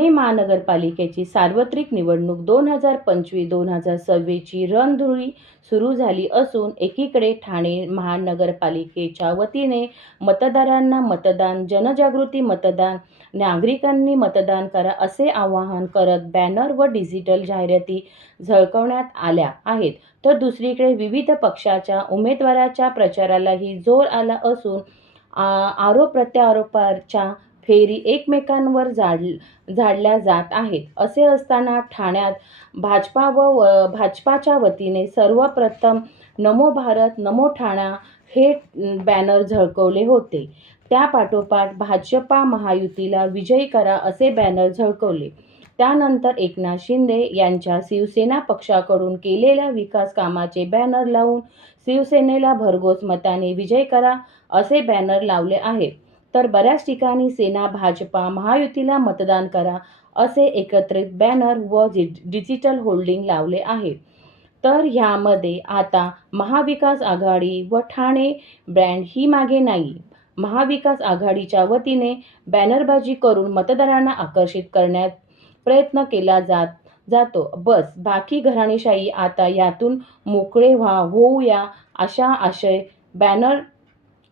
ठाणे महानगरपालिकेची सार्वत्रिक निवडणूक 2025-2026ची रणधुमाळी सुरू झाली असून एकीकडे ठाणे महानगरपालिकेच्या वतीने मतदारांना मतदान जनजागृती मतदान नागरिकांनी मतदान करा असे आवाहन करत बॅनर व डिजिटल जाहिराती झळकवण्यात आल्या आहेत, तर दुसरीकडे विविध पक्षाच्या उमेदवाराच्या प्रचारालाही जोर आला असून आरोप प्रत्यारोपांच्या फेरी एकमेकांवर झाडल्या जात आहेत. असे असताना ठाण्यात भाजपाच्या वतीने सर्वप्रथम नमो भारत नमो ठाणा हे बॅनर झळकवले होते. त्यापाठोपाठ भाजपा महायुतीला विजयी करा असे बॅनर झळकवले. त्यानंतर एकनाथ शिंदे यांच्या शिवसेना पक्षाकडून केलेल्या विकास कामाचे बॅनर लावून शिवसेनेला भरघोस मताने विजयी करा असे बॅनर लावले आहेत. तर बऱ्याच ठिकाणी सेना भाजपा महायुतीला मतदान करा असे एकत्रित बॅनर व डिजिटल होर्डिंग लावले आहेत. तर ह्यामध्ये आता महाविकास आघाडी व ठाणे ब्रँड ही मागे नाही. महाविकास आघाडीच्या वतीने बॅनरबाजी करून मतदारांना आकर्षित करण्यात प्रयत्न केला जातो. बस बाकी घराणेशाही आता यातून मोकळे होऊया अशा आशय बॅनर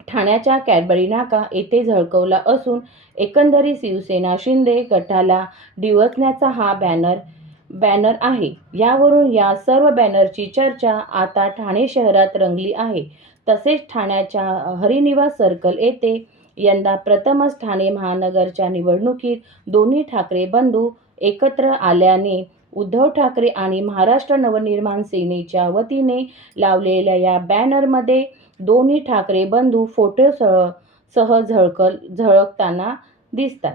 ठाण्याच्या कॅडबरी नाका येथे झळकवला असून एकंदरीत शिवसेना शिंदे गटाला डिवचण्याचा हा बॅनर आहे. यावरून या सर्व बॅनरची चर्चा आता ठाणे शहरात रंगली आहे. तसेच ठाण्याच्या हरिनिवास सर्कल येथे यंदा प्रथमच ठाणे महानगरच्या निवडणुकीत दोन्ही ठाकरे बंधू एकत्र आल्याने उद्धव ठाकरे आणि महाराष्ट्र नवनिर्माण सेनेच्या वतीने लावलेल्या या बॅनरमध्ये दोन्ही ठाकरे बंधू फोटोसह झळकताना दिसतात.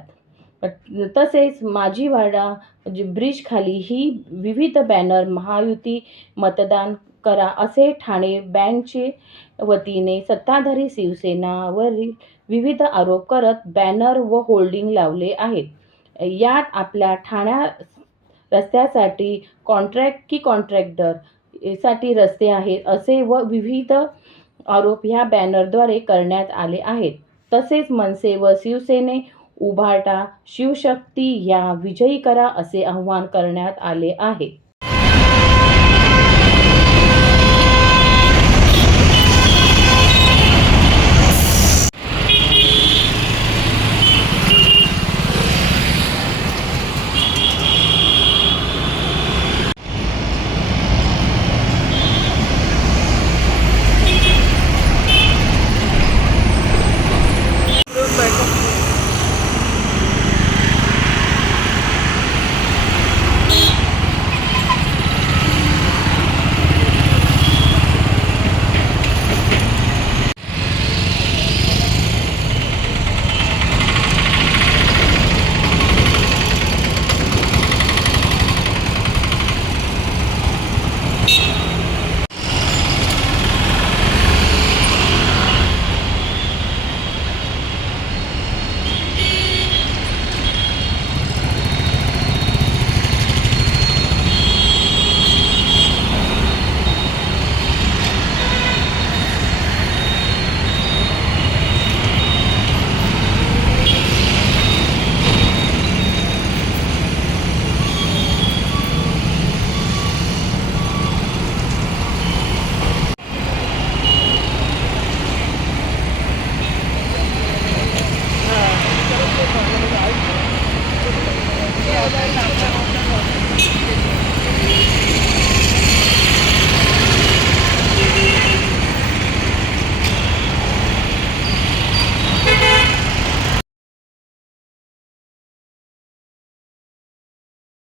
तसेच माजीवाडा ब्रिजखाली ही विविध बॅनर महायुती मतदान करा असे ठाणे बँडचे वतीने सत्ताधारी शिवसेनावरील विविध आरोप करत बॅनर व होर्डिंग लावले आहेत. यात आपल्या ठाण्या रस्त्यासाठी कॉन्ट्रॅक्टर साठी रस्ते आहेत असे व विविध आरोप ह्या बॅनरद्वारे करण्यात आले आहेत. तसेच मनसे व शिवसेने उभाटा शिवशक्ती या विजयी करा असे आवाहन करण्यात आले आहे.